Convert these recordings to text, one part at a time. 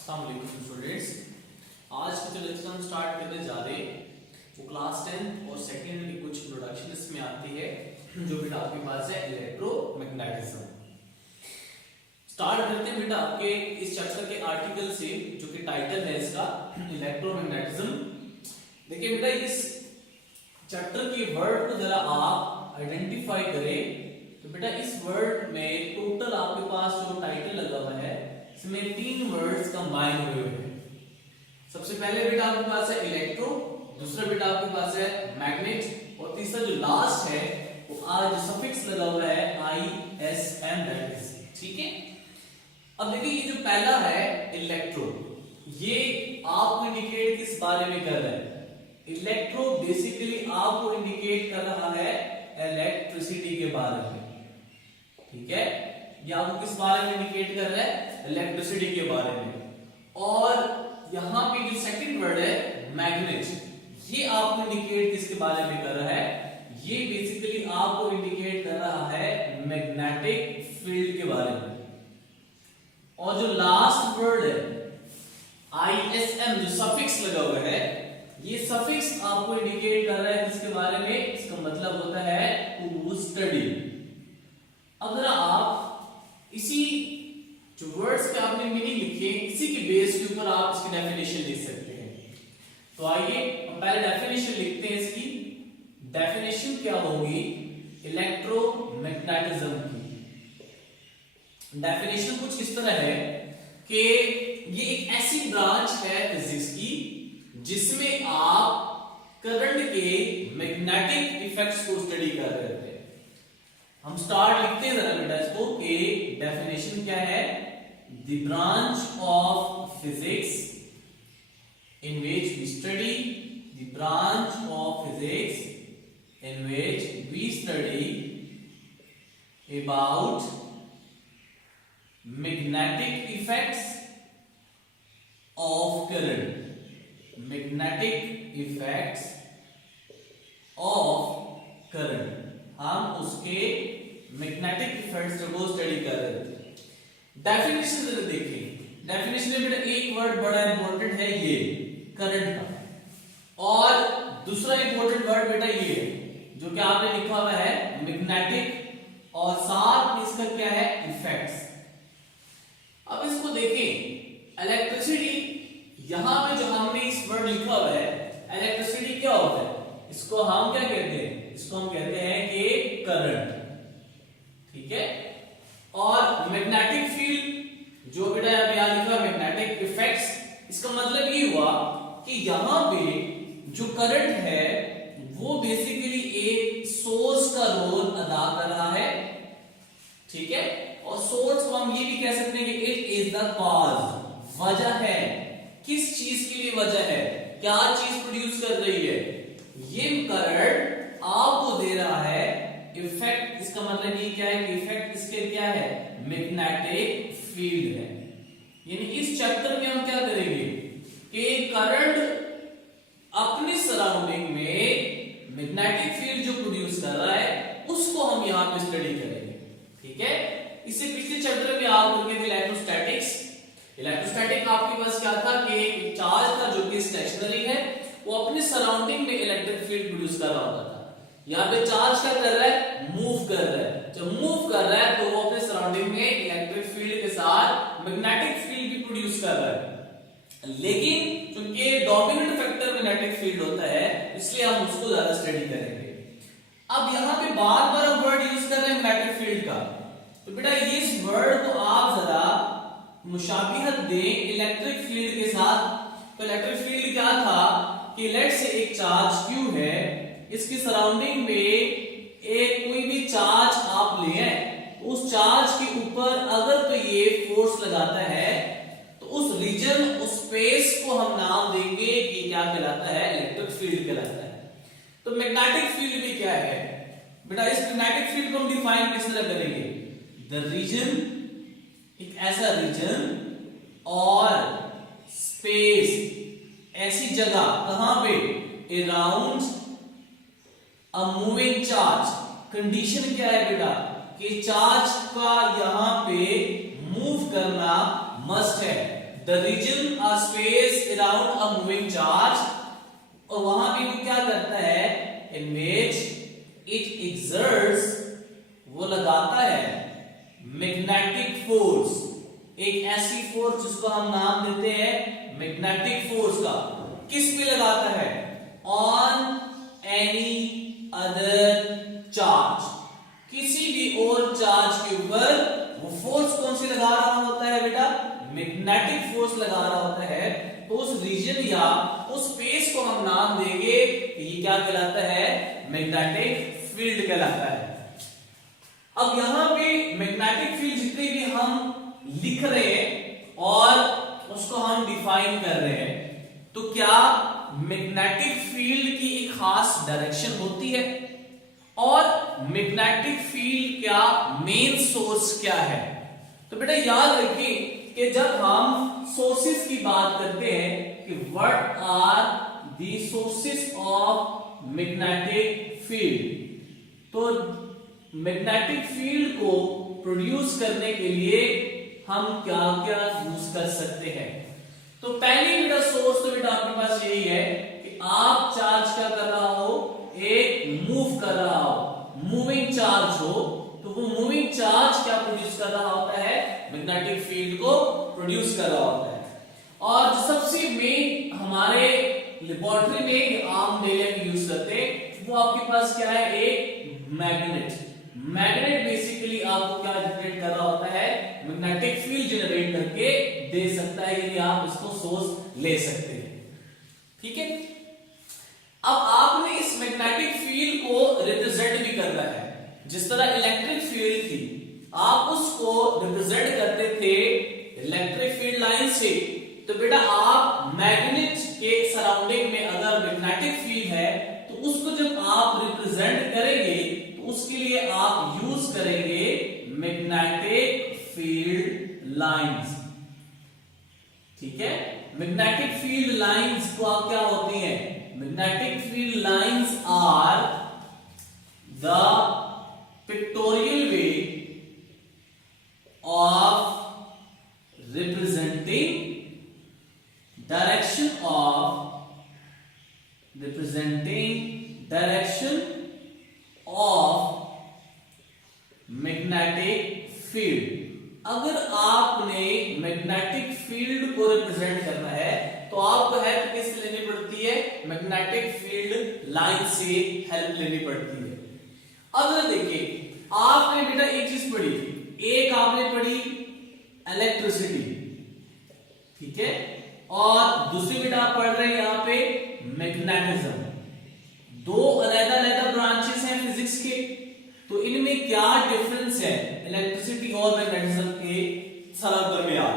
अस्सलाम वालेकुम स्टूडेंट्स। आज के जो लेक्चर हम स्टार्ट करने जा रहे हैं वो क्लास 10 और सेकेंड की कुछ इंट्रोडक्शन इसमें आती है जो बेटा आपके पास है इलेक्ट्रोमैग्नेटिज्म। स्टार्ट करते हैं बेटा आपके इस चैप्टर के आर्टिकल से जो कि टाइटल है इसका इलेक्ट्रोमैग्नेटिज्म। देखिए बेटा इस चैप्टर के वर्ड को जरा आप आइडेंटिफाई करें तो बेटा इस वर्ड में टोटल आपके पास जो टाइटल लगा हुआ है इसमें 3 वर्ड्स कंबाइन हुए हैं। सबसे पहले बेटा आपके पास है इलेक्ट्रो, दूसरा बेटा आपके पास है मैग्नेट और तीसरा जो लास्ट है वो आज सफिक्स लगा हुआ है ISM दैट इज। ठीक है, अब देखिए ये जो पहला है इलेक्ट्रो, ये आपको इंडिकेट किस बारे में कर रहा है? इलेक्ट्रो बेसिकली आपको इंडिकेट कर रहा है इलेक्ट्रिसिटी के बारे में। ठीक है, ये आपको किस बारे में इंडिकेट कर रहा है? इलेक्ट्रिसिटी के बारे में। और यहां पे जो सेकंड वर्ड है मैग्नेट, ये आपको इंडिकेट किसके बारे में कर रहा है? ये बेसिकली आपको इंडिकेट कर रहा है मैग्नेटिक फील्ड के बारे में। और जो लास्ट वर्ड है ISM जो सफिक्स लगा हुआ है, ये सफिक्स आपको इंडिकेट कर रहा है किसके बारे में? इसका मतलब होता है टू स्टडी। अब जरा आप इसी जो वर्ड्स के आपने मीनिंग लिखे इसी के बेस के ऊपर आप इसकी डेफिनेशन लिख सकते हैं। तो आइए हम पहले डेफिनेशन लिखते हैं। इसकी डेफिनेशन क्या होगी इलेक्ट्रोमैग्नेटिज्म की? डेफिनेशन कुछ इस तरह है कि ये एक ऐसी ब्रांच है फिजिक्स की जिसमें आप करंट के मैग्नेटिक इफेक्ट्स को स्टडी कर रहे थे। हम स्टार्ट लिखते हैं जरा बेटा इसको कि डेफिनेशन क्या है? The branch of physics in which we study, the branch of physics in which we study about magnetic effects of current, magnetic effects of current. हम उसके मैग्नेटिक इफेक्ट्स को स्टडी कर रहे थे। डेफिनेशन जरा देखिए, डेफिनेशन में बेटा एक वर्ड बड़ा इंपॉर्टेंट है ये करंट का, और दूसरा इंपॉर्टेंट वर्ड बेटा ये जो कि आपने लिखा हुआ है मैग्नेटिक, और साथ में इसका क्या है? इफेक्ट्स। अब इसको देखें, इलेक्ट्रिसिटी यहां पे जो हमने इस वर्ड लिखा हुआ है इलेक्ट्रिसिटी क्या होता है? इसको हम क्या कहते हैं? इसको हम कहते हैं कि करंट। ठीक है, और मैग्नेटिक फील्ड जो बेटा यहां लिखा है मैग्नेटिक इफेक्ट्स, इसका मतलब ये हुआ कि यहां पे जो करंट है वो बेसिकली एक सोर्स का रोल अदा कर रहा है। ठीक है, और सोर्स को हम ये भी कह सकते हैं कि इट इज द कॉज, वजह है। किस चीज के लिए वजह है? क्या चीज प्रोड्यूस कर रही है? ये करंट आपको दे रहा है इफेक्ट। इसका मतलब ये क्या है कि इफेक्ट इसके क्या है? मैग्नेटिक फील्ड है। यानी इस चैप्टर में हम क्या करेंगे कि करंट अपनी सराउंडिंग में मैग्नेटिक फील्ड जो प्रोड्यूस कर रहा है उसको हम यहां पे स्टडी करेंगे। ठीक है, इससे पिछले चैप्टर में आप करके थे इलेक्ट्रोस्टैटिक्स। इलेक्ट्रोस्टैटिक आपके पास क्या था कि चार्ज का जो कि स्टेशनरी है वो अपने सराउंडिंग में इलेक्ट्रिक फील्ड प्रोड्यूस कर रहा होता था। यहाँ पे चार्ज क्या कर रहा है? मूव कर रहा है। जब मूव कर रहा है तो वो अपने सराउंडिंग में इलेक्ट्रिक फील्ड के साथ मैग्नेटिक फील्ड भी प्रोड्यूस कर रहा है। लेकिन चूंकि डोमिनेंट फैक्टर मैग्नेटिक फील्ड होता है इसलिए हम उसको ज्यादा स्टडी करेंगे। अब यहाँ पे बार बार हम वर्ड यूज कर रहे हैं मैग्नेटिक फील्ड का, तो बेटा इस वर्ड को आप जरा मुशाबिहत दें इलेक्ट्रिक फील्ड के साथ। तो इलेक्ट्रिक फील्ड क्या था कि लेट से एक चार्ज Q है, इसकी सराउंडिंग में एक कोई भी चार्ज आप ले आए, तो उस चार्ज के ऊपर अगर तो ये फोर्स लगाता है तो उस रीजन, उस स्पेस को हम नाम देंगे कि क्या कहलाता है? इलेक्ट्रिक फील्ड कहलाता है। तो मैग्नेटिक फील्ड भी क्या है बेटा? इस मैग्नेटिक फील्ड को हम डिफाइन किस तरह करेंगे? द रीजन, एक ऐसा रीजन और स्पेस, ऐसी जगह कहां पे? Around a moving charge. Condition क्या है बेटा कि चार्ज का यहां पे मूव करना मस्ट है। द रीजन और space around a moving charge, और वहां भी वो क्या करता है, इन विच इट एक्सर्ट्स, वो लगाता है मैग्नेटिक फोर्स, एक ऐसी फोर्स जिसको हम नाम देते हैं मैग्नेटिक फोर्स का, किस पे लगाता है, ऑन एनी अदर चार्ज, किसी भी और चार्ज के ऊपर वो फोर्स कौन सी लगा रहा होता है बेटा, मैग्नेटिक फोर्स लगा रहा होता है। तो उस रीजन या उस स्पेस को हम नाम देंगे कि ये क्या कहलाता है, मैग्नेटिक फील्ड कहलाता है। अब यहां पे मैग्नेटिक फील्ड जितने भी हम लिख रहे हैं और उसको हम डिफाइन कर रहे हैं, तो क्या मैग्नेटिक फील्ड की एक खास डायरेक्शन होती है, और मैग्नेटिक फील्ड क्या मेन सोर्स क्या है। तो बेटा याद रखिए कि जब हम सोर्सेस की बात करते हैं कि what are the sources of magnetic field, तो मैग्नेटिक फील्ड को प्रोड्यूस करने के लिए हम क्या क्या यूज कर सकते हैं। तो पहली बेटा सोर्स तो बेटा आपके पास यही है कि आप चार्ज क्या कर रहा हो, एक मूव कर रहा हो, मूविंग चार्ज हो, तो वो मूविंग चार्ज क्या प्रोड्यूस कर रहा होता है, मैग्नेटिक फील्ड को प्रोड्यूस कर रहा होता है। और जो सबसे मेन हमारे लेबोरेटरी में आम डेली यूज करते हैं वो आपके पास क्या है, एक मैग्नेट। मैग्नेट बेसिकली आपको क्या जनरेट कर रहा होता है, मैग्नेटिक फील्ड जनरेट करके दे सकता है, यदि आप इसको सोर्स ले सकते हैं। ठीक है, अब आपने इस मैग्नेटिक फील्ड को रिप्रेजेंट भी करना है, जिस तरह इलेक्ट्रिक फील्ड थी आप उसको रिप्रेजेंट करते थे इलेक्ट्रिक फील्ड लाइन से। तो बेटा आप मैग्नेट के सराउंडिंग में अगर मैग्नेटिक फील्ड है तो उसको जब आप रिप्रेजेंट करेंगे तो उसके लिए आप यूज करेंगे मैग्नेटिक फील्ड लाइंस। ठीक है, मैग्नेटिक फील्ड लाइंस को आप क्या होती हैं, magnetic field lines are the pictorial way of representing direction of magnetic field। अगर आपने मैग्नेटिक फील्ड को रिप्रेजेंट करना है तो आपको हेल्प किससे लेनी पड़ती है, मैग्नेटिक फील्ड लाइन से हेल्प लेनी पड़ती है। अब देखिए आपने बेटा एक चीज पढ़ी, एक आपने पढ़ी इलेक्ट्रिसिटी, ठीक है, और दूसरी बेटा आप पढ़ रहे हैं यहां पे मैग्नेटिज्म। दो अलग-अलग ब्रांचेस हैं फिजिक्स के, तो इनमें क्या डिफरेंस है इलेक्ट्रिसिटी और मैग्नेटिज्म के दरमियान।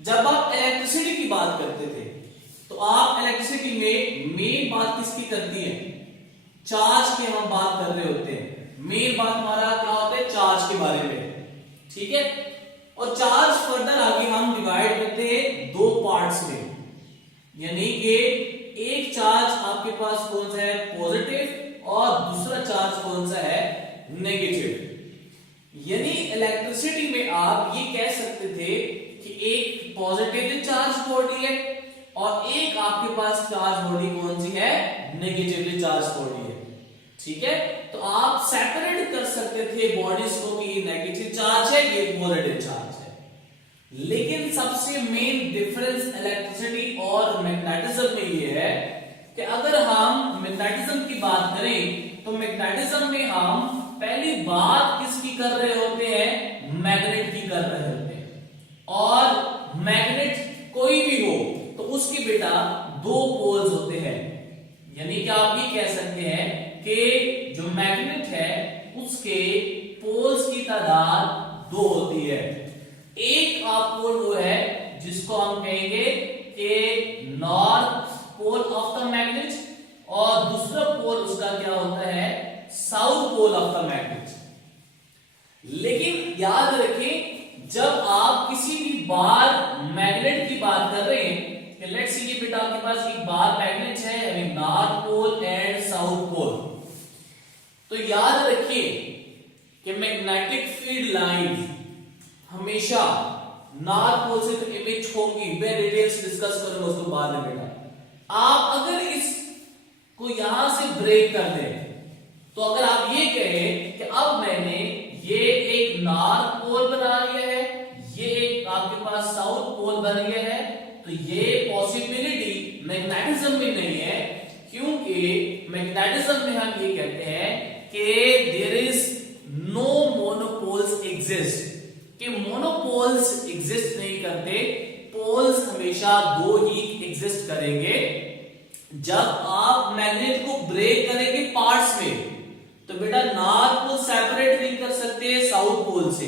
जब आप इलेक्ट्रिसिटी की बात करते थे तो आप इलेक्ट्रिसिटी में मेन बात किसकी करती है, चार्ज की हम बात कर रहे होते हैं। मेन बात हमारा क्या होता है, चार्ज के बारे में। ठीक है, और चार्ज फर्दर आगे हम डिवाइड करते हैं दो पार्ट्स में, यानी कि एक चार्ज आपके पास कौन सा है, पॉजिटिव, और दूसरा चार्ज कौन सा है, नेगेटिव। यानी इलेक्ट्रिसिटी में आप ये कह सकते थे कि एक पॉजिटिव चार्ज बॉडी है और एक आपके पास चार्ज बॉडी कौन सी है, नेगेटिवली चार्ज बॉडी है। ठीक है, तो आप सेपरेट कर सकते थे बॉडीज को कि ये नेगेटिव चार्ज है, ये पॉजिटिव चार्ज है। लेकिन सबसे मेन डिफरेंस इलेक्ट्रिसिटी और मैग्नेटिज्म में ये है कि अगर हम मैग्नेटिज्म की बात करें तो मैग्नेटिज्म में हम पहली बात किसकी कर रहे होते हैं, मैग्नेट की कर रहे होते हैं। और मैग्नेट कोई भी हो तो उसकी बेटा दो पोल्स होते हैं, यानी कि आप ये कह सकते हैं कि जो मैग्नेट है उसके पोल्स की तादाद दो होती है। एक आप पोल वो है जिसको हम कहेंगे कि north pole of the magnet, और दूसरा पोल उसका क्या होता है, south pole of the magnet. लेकिन याद रखें जब आप किसी भी बार मैग्नेट की बात कर रहे हैं, लेट्स सी बेटा आपके पास एक बार मैग्नेट है, यानी north pole and south pole, तो याद रखिए कि मैग्नेटिक फील्ड लाइंस हमेशा नॉर्थ पोल से तो इमिट होगी, मैं डिटेल से डिस्कस करूंगा उसको बाद में बेटा। आप अगर इसको यहां से ब्रेक कर दें, तो अगर आप ये कहें कि अब मैंने ये एक नॉर्थ पोल बना लिया है, ये एक आपके पास साउथ पोल बन गया है, तो ये पॉसिबिलिटी मैग्नेटिज्म में नहीं है, क्योंकि मैग्नेटिज्म में हम ये कहते हैं कि there is no monopoles exist, कि मोनोपोल्स एग्जिस्ट नहीं करते, पोल्स हमेशा दो ही एग्जिस्ट करेंगे। जब आप मैग्नेट को ब्रेक करेंगे पार्ट्स में, तो बेटा नॉर्थ पोल सेपरेट नहीं कर सकते साउथ पोल से,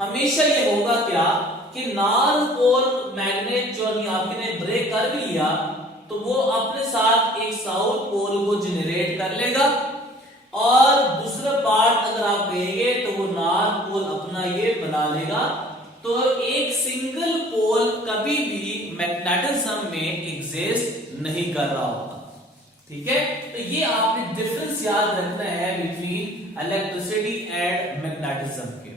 हमेशा ये होगा क्या कि नॉर्थ पोल मैग्नेट जो आपने ब्रेक कर भी लिया, तो वो अपने साथ एक साउथ पोल को जनरेट कर लेगा, और दूसरा पार्ट अगर आप कहेंगे तो वो नॉर्थ पोल अपना ये बना लेगा। तो एक सिंगल पोल कभी भी मैग्नेटिज्म में एग्जिस्ट नहीं कर रहा होता, ठीक है। तो ये आपने डिफरेंस याद रखना है बिटवीन इलेक्ट्रिसिटी एंड मैग्नेटिज्म के।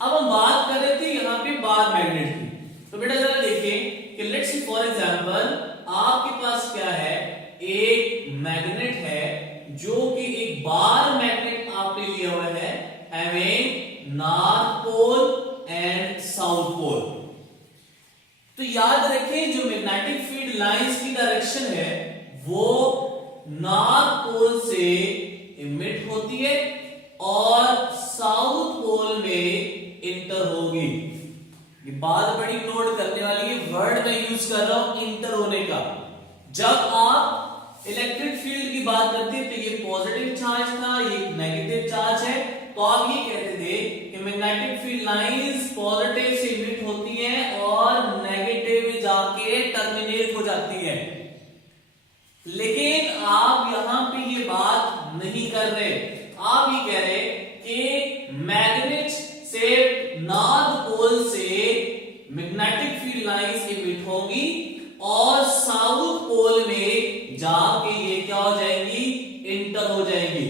अब हम बात कर रहे थे यहाँ पे बार मैग्नेट की, तो बेटा जरा देखें कि लेट्स से फॉर एग्जांपल आपके पास क्या है, एक मैग्नेट है जो कि एक बार मैग्नेट आपने लिया हुआ है having north pole and south pole. तो याद रखें जो मैग्नेटिक फील्ड लाइंस की डायरेक्शन है वो नॉर्थ पोल से इमिट होती है और साउथ पोल में इंटर होगी। ये बात बड़ी नोट करने वाली है, वर्ड मैं यूज कर रहा हूं इंटर होने का। जब आप इलेक्ट्रिक फील्ड की बात करते हैं तो ये पॉजिटिव चार्ज था, ये नेगेटिव चार्ज है, तो आप ये कहते थे कि मैग्नेटिक फील्ड लाइंस पॉजिटिव से इमिट होती हैं और नेगेटिव में जाके टर्मिनेट हो जाती है। लेकिन आप यहां पे ये बात नहीं कर रहे, आप ये कह रहे कि मैग्नेट से नॉर्थ पोल से मैग्नेटिक फील्ड लाइंस इमिट होंगी और साउथ पोल में जाके ये क्या हो जाएंगी, इंटर हो जाएंगी।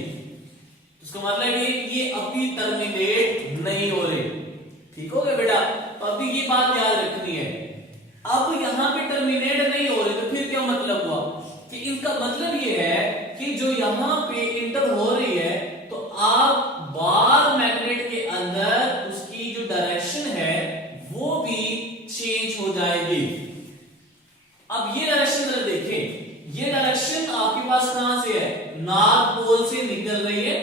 इसका मतलब ये अभी टर्मिनेट नहीं हो रही, ठीक हो गया बेटा। तो अभी ये बात याद रखनी है, अब यहां पे टर्मिनेट नहीं हो रही, तो फिर क्या मतलब हुआ कि इनका मतलब ये है कि जो यहां पे इंटर हो रही है, तो आप बार मैग्नेट के अंदर उसकी जो डायरेक्शन है वो भी चेंज हो जाएगी। अब ये डायरेक्शन जरा देखें, ये डायरेक्शन आपके पास कहां से है, नॉर्थ पोल से निकल रही है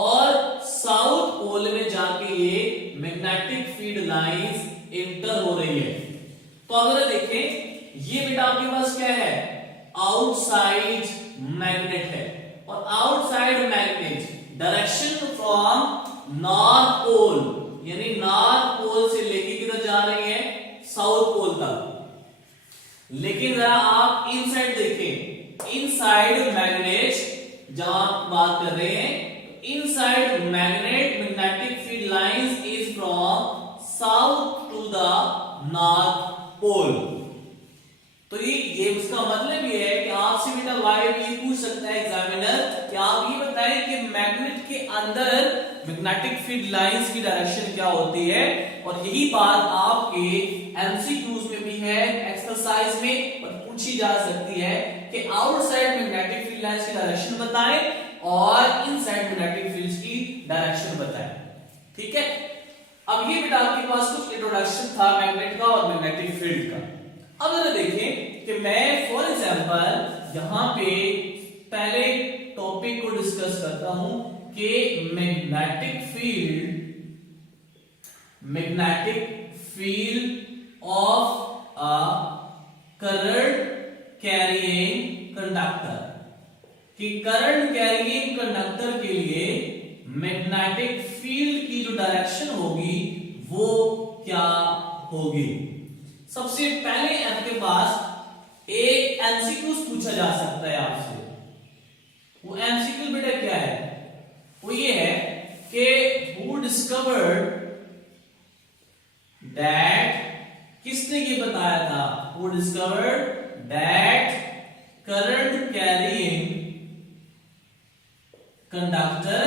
और साउथ पोल में जाके ये मैग्नेटिक फील्ड लाइंस इंटर हो रही है। तो अगर देखें ये बेटा आपके पास क्या है, आउटसाइड मैग्नेट है, और outside magnet direction from north pole, यानी नॉर्थ पोल से लेके किधर जा रही है, साउथ पोल तक। लेकिन जरा आप इनसाइड देखें, इनसाइड मैग्नेट जहां बात कर रहे हैं, inside magnet magnetic field lines is from south to the north pole. तो ये उसका मतलब ये है कि आपसे बेटा वाई ये पूछ सकता है एग्जामिनर कि आप ये बताएं कि मैग्नेट के अंदर मैग्नेटिक फील्ड लाइंस की डायरेक्शन क्या होती है, और यही बात आपके एमसीक्यूज में भी है, एक्सरसाइज में पूछी जा सकती है कि आउटसाइड मैग्नेटिक फील्ड लाइंस की डायरेक्शन बताएं और इनसाइड मैग्नेटिक फील्ड्स की डायरेक्शन बताएं, ठीक है। अब ये बेटा आपके पास कुछ इंट्रोडक्शन था मैग्नेट का और मैग्नेटिक फील्ड का। अब अगर देखें कि मैं फॉर एग्जांपल यहां पे पहले टॉपिक को डिस्कस करता हूं कि magnetic field of a current carrying conductor, कि करंट कैरिंग कंडक्टर के लिए मैग्नेटिक फील्ड की जो डायरेक्शन होगी वो क्या होगी। सबसे पहले आपके पास एक एमसीक्यू पूछा जा सकता है आपसे, वो एमसीक्यू बेटा क्या है, वो ये है कि हु डिस्कवर्ड दैट, किसने ये बताया था, who discovered that current carrying conductor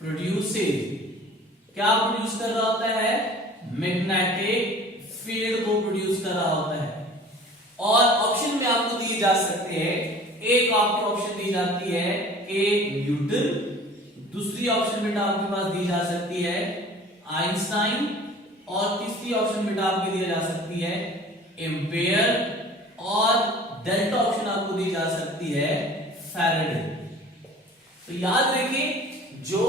produces, क्या प्रोड्यूस कर रहा होता है? मैग्नेटिक फील्ड को प्रोड्यूस कर रहा होता है। और ऑप्शन में आपको दिए जा सकते हैं, एक आपको ऑप्शन दी जाती है कि न्यूटन, दूसरी ऑप्शन बेटा आपके पास दी जा सकती है आइंस्टाइन, और तीसरी ऑप्शन बेटा आपकी दी जा सकती है एम्पेयर, और डेल्टा ऑप्शन आपको दी जा सकती है फैराडे। तो याद रखिए जो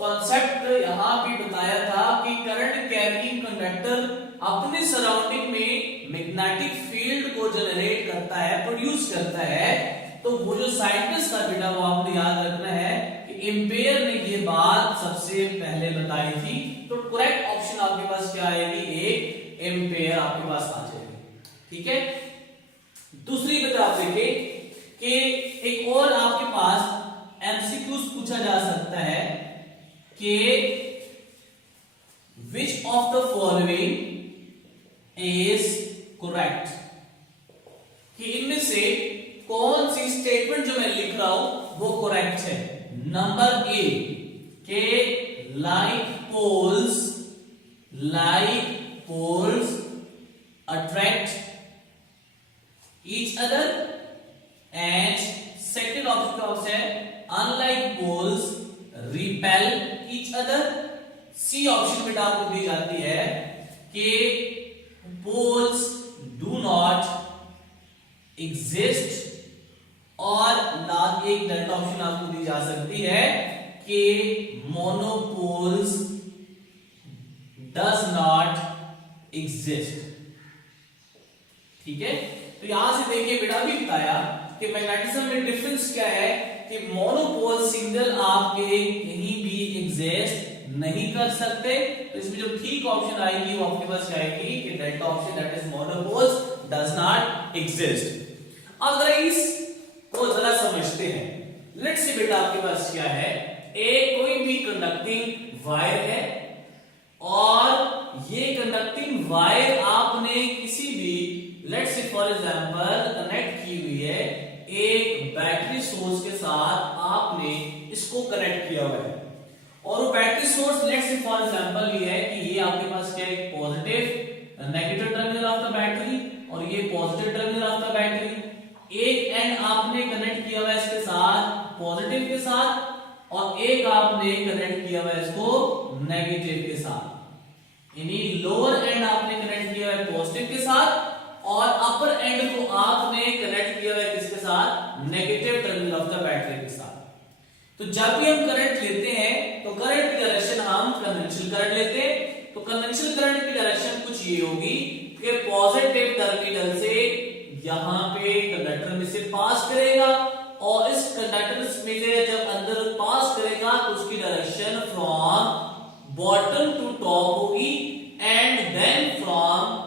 कॉन्सेप्ट यहां पे बताया था कि करंट कैरिंग कंडक्टर अपने सराउंडिंग में मैग्नेटिक फील्ड को जनरेट करता है, प्रोड्यूस करता है, तो वो जो साइंटिस्ट था बेटा वो आपने याद रखना है कि एम्पेयर ने ये बात सबसे पहले बताई थी। तो करेक्ट ऑप्शन आपके पास क्या आएगी? एक एम्पेयर आपके पास आ जाएगी। ठीक है, दूसरी बेटा आप देखिए कि एक और आपके पास एमसीक्यूज पूछा जा सकता है कि which of the following is correct, कि इनमें से कौन सी स्टेटमेंट जो मैं लिख रहा हूं वो करेक्ट है। नंबर ए के like poles attract each other, and second option है unlike poles repel each other. C option बेटा आपको दी जाती है कि पोल्स डू नॉट एग्जिस्ट, और लास्ट एक डेल्टा ऑप्शन आपको दी जा सकती है कि मोनोपोल्स डज नॉट एग्जिस्ट। ठीक है, तो यहां से देखिए बेटा भी बताया कि मैग्नेटिज्म में डिफरेंस क्या है कि मोनोपोल सिंगल आपके कहीं भी एग्जिस्ट नहीं कर सकते। तो इसमें जो ठीक ऑप्शन आएगी वो आपके पास क्या आएगी कि delta option, that is monopoles does not exist. अब जरा इसको जरा समझते हैं। लेट्स से बेटा आपके पास क्या है, एक कोई भी कंडक्टिंग वायर है, और ये कंडक्टिंग वायर आपने किसी भी let's say for example connect की हुई है एक बैटरी सोर्स के साथ, आपने इसको कनेक्ट किया हुआ है, और वो battery source let's say for example ये है कि ये आपके पास क्या है, positive negative terminal of the battery, और ये positive terminal of the battery. एक एंड आपने कनेक्ट किया हुआ है इसके साथ पॉजिटिव के साथ, और एक आपने कनेक्ट किया हुआ है इसको नेगेटिव के साथ, यानी लोअर एंड आपने कनेक्ट किया हुआ है पॉजिटिव के साथ, और अपर एंड को आपने कनेक्ट किया हुआ है किसके साथ, negative terminal of the battery के साथ। तो जब भी हम करंट लेते हैं तो करंट की डायरेक्शन हम कन्वेंशनल करंट लेते हैं। तो कन्वेंशनल करंट की डायरेक्शन कुछ ये होगी कि पॉजिटिव टर्मिनल से यहां पे कंडक्टर में से पास करेगा, और इस कंडक्टर में से जब अंदर पास करेगा तो उसकी direction from bottom to top होगी, एंड देन फ्रॉम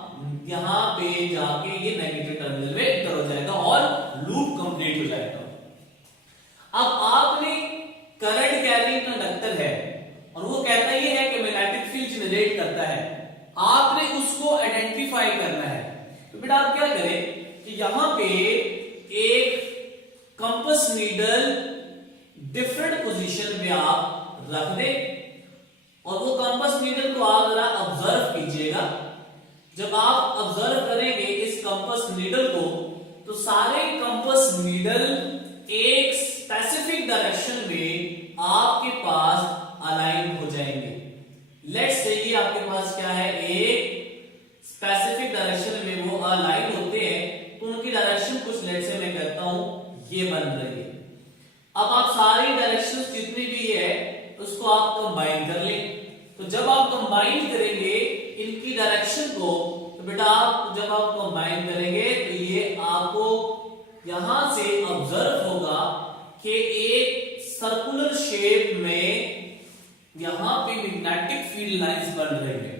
यहां पे जाके ये नेगेटिव टर्मिनल में एंटर हो जाएगा और लूप कंप्लीट हो जाएगा। अब आपने करंट कैरिंग कंडक्टर है और वो कहता ये है कि मैग्नेटिक फील्ड जनरेट करता है, आपने उसको आइडेंटिफाई करना है। तो बेटा आप क्या करें कि यहां पे एक कंपास नीडल डिफरेंट पोजीशन में आप रख दें, और वो कंपास नीडल को आप जरा ऑब्जर्व कीजिएगा। जब आप ऑब्जर्व करेंगे इस कंपास नीडल को, तो सारे कंपास नीडल एक स्पेसिफिक डायरेक्शन में आपके पास अलाइन हो जाएंगे। लेट्स से ये आपके पास क्या है, एक स्पेसिफिक डायरेक्शन में वो अलाइन होते हैं, तो उनकी डायरेक्शन कुछ लेट्स से मैं कहता हूं ये बन रही है। अब आप सारी डायरेक्शंस जितनी भी है उसको आप कंबाइन कर लें। तो जब आप कंबाइन करेंगे इनकी डायरेक्शन को, तो बेटा आप जब आप कंबाइन करेंगे तो ये आपको यहां से ऑब्जर्व होगा कि एक सर्कुलर शेप में यहां पे मैग्नेटिक फील्ड लाइंस बन रही है।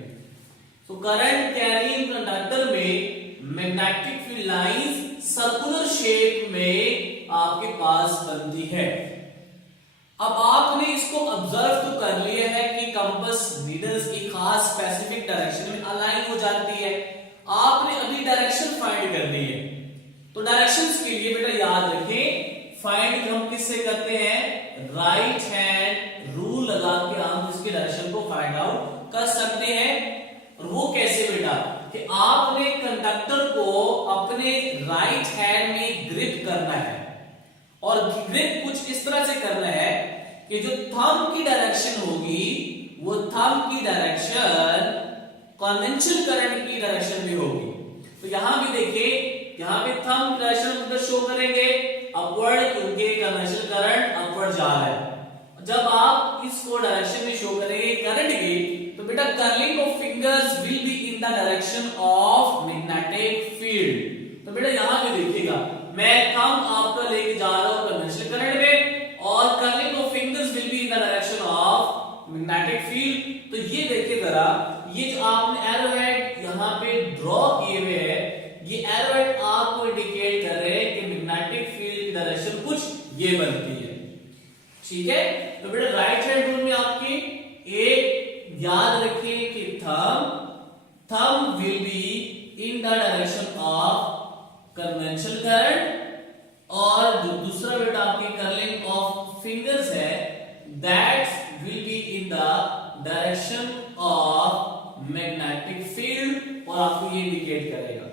तो करंट कैरिंग कंडक्टर में magnetic field lines circular shape में आपके पास बनती है। अब आपने इसको ऑब्जर्व तो कर लिया है कि कंपास नीडल्स एक खास स्पेसिफिक डायरेक्शन में अलाइन हो जाती है, आपने अभी डायरेक्शन फाइंड करनी है। तो डायरेक्शंस के लिए बेटा याद रखें, फाइंड हम किससे करते हैं, राइट हैंड रूल लगा के हम इसके डायरेक्शन को फाइंड आउट कर सकते हैं। और वो कैसे बेटा, कि आपने कंडक्टर को अपने राइट हैंड में ग्रिप करना है और ग्रिप कुछ इस तरह से करना है कि जो थंब की डायरेक्शन होगी वो थंब की डायरेक्शन कन्वेंशनल करंट की डायरेक्शन में होगी। तो यहां भी देखिए, यहां पे थंब डायरेक्शन शो करेंगे अपवर्ड, क्योंकि कन्वेंशनल करंट अपवर्ड जा रहा है। जब आप इसको डायरेक्शन में शो करेंगे करंट की, तो बेटा curling of fingers will be in the direction of magnetic field. तो बेटा यहां पे देखिएगा, मैं थंब आपका लेके जा रहा हूं कन्वेंशनल करंट में और curling of fingers will be in the direction of magnetic field. तो ये देखिए जरा, ये जो आपने एरो हेड यहां पे ड्रॉ किए हुए है, ये एरो हेड आपको इंडिकेट कर रहे हैं कि मैग्नेटिक फील्ड की डायरेक्शन कुछ ये बनती है। ठीक है, तो बेटा राइट हैंड रूल में आपकी एक याद रखिए कि thumb will be in the direction of conventional current और जो दूसरा बेटा आपकी कर्लिंग ऑफ फिंगर्स है that will be in the direction of magnetic field और आपको ये इंडिकेट करेगा।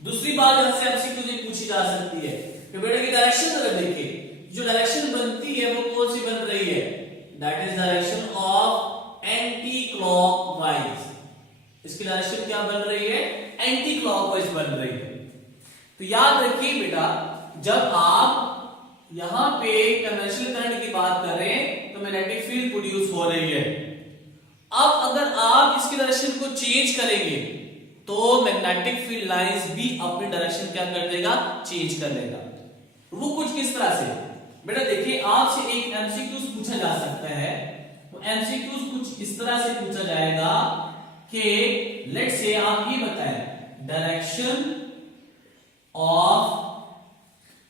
दूसरी बात यहां से एमसीक्यू से पूछी जा सकती है कि बेटा की डायरेक्शन अगर देखिए, जो डायरेक्शन बनती है वो कौन सी बन रही है, that is direction of anti clockwise. इसकी डायरेक्शन क्या बन रही है, एंटी क्लॉकवाइज बन रही है। तो याद रखिए बेटा, जब आप यहां पे कन्वेंशनल करंट की बात कर रहे हैं तो मैग्नेटिक फील्ड प्रोड्यूस हो रही है। अब अगर आप इसकी डायरेक्शन को चेंज करेंगे तो मैग्नेटिक फील्ड लाइंस भी अपनी डायरेक्शन क्या कर देगा, चेंज कर लेगा। वो कुछ किस तरह से बेटा देखिए, आपसे एक एमसीक्यूज पूछा जा सकता है। तो एमसीक्यूज कुछ इस तरह से पूछा जाएगा कि लेट्स से आप ये बताएं डायरेक्शन ऑफ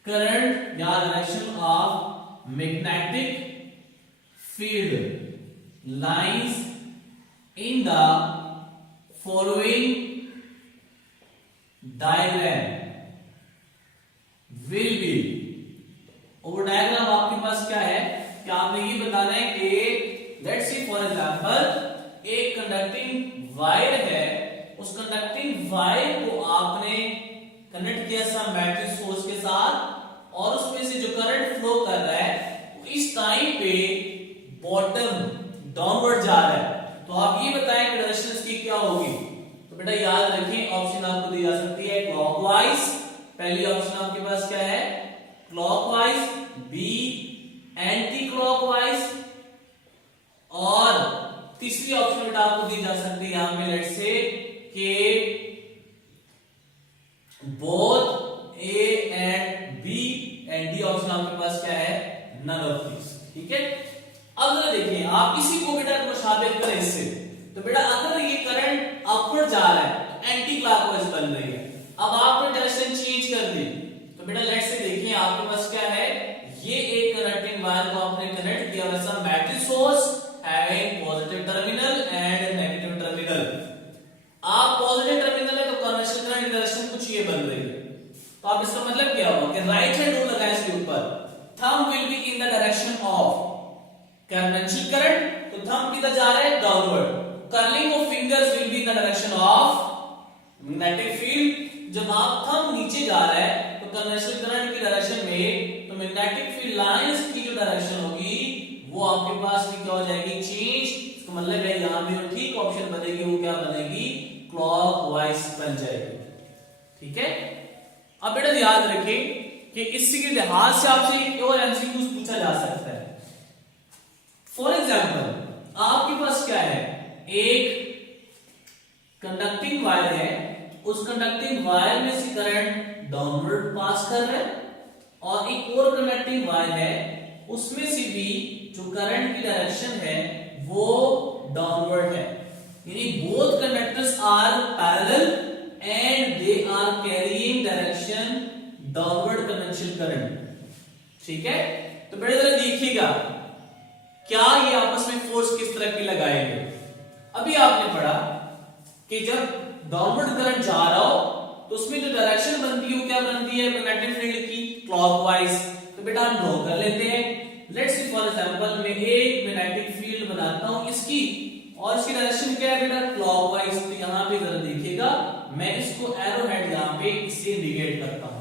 करंट या direction of magnetic field lines in the following diagram will be. और डायग्राम आपके पास क्या है कि आपने ये बताना है कि लेट्स से फॉर एग्जांपल एक कंडक्टिंग वायर है, उस कंडक्टिंग वायर को आपने कनेक्ट किया सम बैटरी सोर्स के साथ और उसमें से जो करंट फ्लो कर रहा है इस टाइम पे बॉटम डाउनवर्ड जा रहा है। तो आप ये बताएं कि डायरेक्शन इसकी क्या होगी। तो बेटा याद रखिए, ऑप्शन आपको दी जा सकती है क्लॉकवाइज, पहली ऑप्शन आपके पास क्या है क्लॉकवाइज, बी एंटी क्लॉकवाइज और तीसरी ऑप्शन बेटा आपको दी जा सकती है यहां पे let's say that both A and B and D option आपके पास क्या है नन ऑफ दिस। ठीक है, अब जरा देखिए आप इसी को बेटा मुशाबिह करें इससे। तो बेटा अगर ये करंट अपवर्ड जा रहा है तो एंटी क्लॉकवाइज बन रही है। अब आपने डायरेक्शन चेंज कर दी तो बेटा लेट्स से देखिए आपके पास क्या है, ये एक कनेक्टिंग वायर को आपने कनेक्ट किया वैसा battery source having positive terminal and negative terminal. आप पॉजिटिव टर्मिनल है तो कन्वेंशनल करंट की डायरेक्शन कुछ ये बन रही है। तो आप इसका मतलब क्या हुआ कि राइट हैंड रूल लगाए इसके ऊपर, thumb will be in the direction of conventional current, तो थंब किधर जा रहा है downward. Curling of fingers will be in the direction of magnetic field. जब आप थंब नीचे जा रहा है तो कन्वेंशनल करंट की डायरेक्शन में, तो मैग्नेटिक फील्ड लाइंस की जो डायरेक्शन होगी वो आपके पास भी क्या हो जाएगी चेंज। इसका मतलब है यहां भी जो ठीक ऑप्शन बनेगी वो क्या बनेगी क्लॉकवाइज बन जाएगी। ठीक है, अब बेटा याद रखिए कि इसी के लिहाज से आपसे एक और एमसीक्यू पूछा जा सकता है। फॉर एग्जांपल आपके पास क्या है, एक कंडक्टिंग वायर है, उस कंडक्टिंग वायर में से करंट डाउनवर्ड पास कर रहा है और एक और कंडक्टिंग वायर है उसमें से भी जो करंट की डायरेक्शन है वो डाउनवर्ड है। यानी both conductors are parallel and they are carrying direction downward conventional current. ठीक है, तो बेटा जरा देखिएगा क्या ये आपस में फोर्स किस तरह की लगाएंगे। अभी आपने पढ़ा कि जब डाउनवर्ड करंट जा रहा हो तो उसमें जो डायरेक्शन बनती है वो क्या बनती है मैग्नेटिक फील्ड की क्लॉकवाइज। तो बेटा हम ड्रॉ कर लेते हैं, लेट्स से फॉर एग्जांपल मैं एक मैग्नेटिक फील्ड बनाता हूं इसकी, और इसकी डायरेक्शन क्या है बेटा, क्लॉकवाइज। तो यहां पे जरा देखिएगा, मैं इसको एरो हेड यहां पे इससे इंडिकेट करता हूं।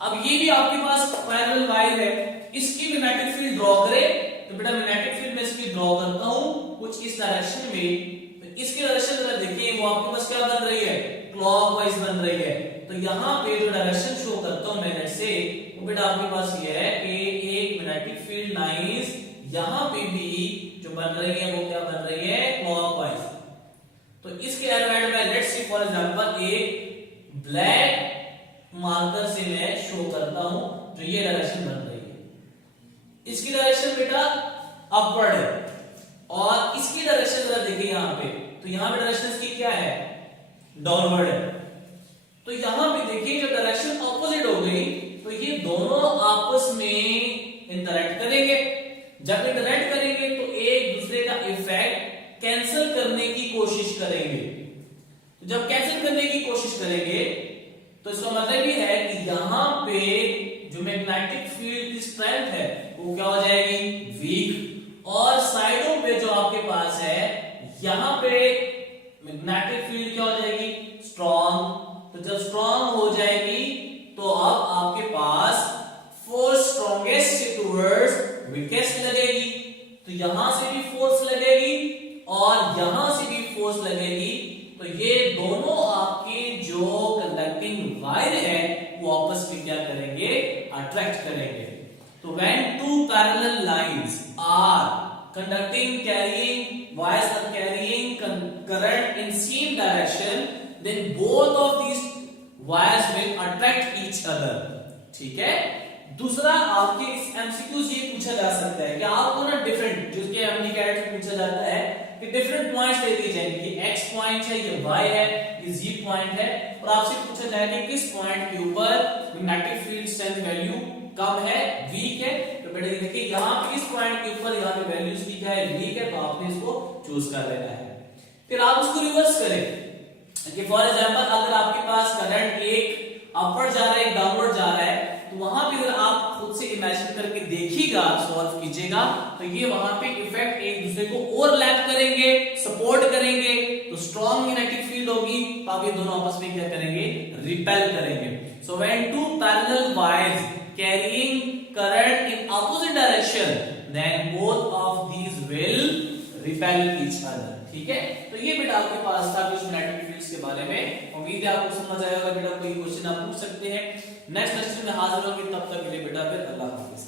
अब ये भी आपके पास पैरेलल वायर है, इसकी मैग्नेटिक फील्ड ड्रॉ करें, तो बेटा मैग्नेटिक फील्ड मैं इसकी ड्रॉ करता हूं कुछ इस डायरेक्शन में। तो इसकी डायरेक्शन जरा देखिए, वो आपके पास क्या बन रही है, क्लॉकवाइज बन रही है। तो यहां पे जो डायरेक्शन शो करता हूं मैग्नेट से, वो बेटा आपके पास ये है कि एक मैग्नेटिक फील्ड लाइंस यहां पे भी जो बन रही है वो क्या बन रही है, क्लॉकवाइज। तो इसके एरोहेड में लेट्स से फॉर एग्जांपल एक ब्लैक मार्कर से मैं शो करता हूं जो ये डायरेक्शन बन रही है। इसकी डायरेक्शन बेटा अपवर्ड है, और इसकी डायरेक्शन जरा देखिए यहां पे, तो यहां पे डायरेक्शन इसकी क्या है, डाउनवर्ड है। तो यहां पे देखिए जब डायरेक्शन ऑपोजिट हो गई तो ये दोनों आपस में इंटरैक्ट करेंगे। जब इंटरैक्ट करेंगे तो एक दूसरे का इफेक्ट कैंसिल करने की कोशिश करेंगे। तो जब कैंसिल करने की कोशिश करेंगे तो इसका मतलब ये है कि यहां पे जो मैग्नेटिक फील्ड की स्ट्रेंथ है वो क्या हो जाएगी, वीक, और साइडों पे जो आपके पास है यहां पे मैग्नेटिक फील्ड क्या हो जाएगी, स्ट्रॉन्ग। तो जब स्ट्रॉन्ग हो जाएगी तो अब आपके पास फोर्स स्ट्रॉन्गेस्ट टुवर्ड्स वीकेस्ट लगेगी। तो यहां से भी फोर्स लगेगी और यहां से भी फोर्स लगेगी। तो ये दोनों आपके जो कंडक्टिंग वायर है वो आपस में क्या करेंगे, अट्रैक्ट करेंगे। तो when two parallel lines are conducting carrying wires are carrying current in same direction, then both of these wires will attract each other। ठीक है। दूसरा आपके इस एमसीक्यू से ये पूछा जा सकता है कि आपको ना डिफरेंट जो कि एमडीकैट से पूछा जाता है कि डिफरेंट पॉइंट्स दे दिए जाएंगे, ये x पॉइंट है, ये y है, ये z पॉइंट है, और आपसे पूछा जाएगा कि किस पॉइंट के ऊपर मैग्नेटिक फील्ड स्ट्रेंथ वैल्यू कम है, वीक है। तो बेटा देखिए यहाँ पे इस पॉइंट के ऊपर यहाँ पे वैल्यू इसकी क्या है, वीक है, तो आपने इसको चूज कर लेना है। फिर आप उसको रिवर्स करें कि फॉर एग्जांपल अगर आपके पास करंट एक अपवर्ड जा रहा है, एक डाउनवर्ड जा रहा है, तो वहां पे अगर आप खुद से इमेजिन करके देखिएगा, सॉल्व कीजिएगा, तो ये वहां पे इफेक्ट एक दूसरे को ओवरलैप करेंगे, सपोर्ट करेंगे, तो स्ट्रॉन्ग मैग्नेटिक फील्ड होगी, तो आप ये दोनों आपस में क्या करेंगे, रिपेल करेंगे। So when two parallel wires carrying current in opposite direction, then both of these will repel each other. ठीक है। तो ये बेटा आपके पास था कुछ मैग्नेटिक फील्ड्स के बारे में। उम्मीद है आपको समझ आया होगा बेटा, कोई क्वेश्चन आप पूछ सकते हैं। नेक्स्ट लेक्चर में हाजिर होंगे, तब तक के लिए बेटा फिर अल्लाह हाफिज।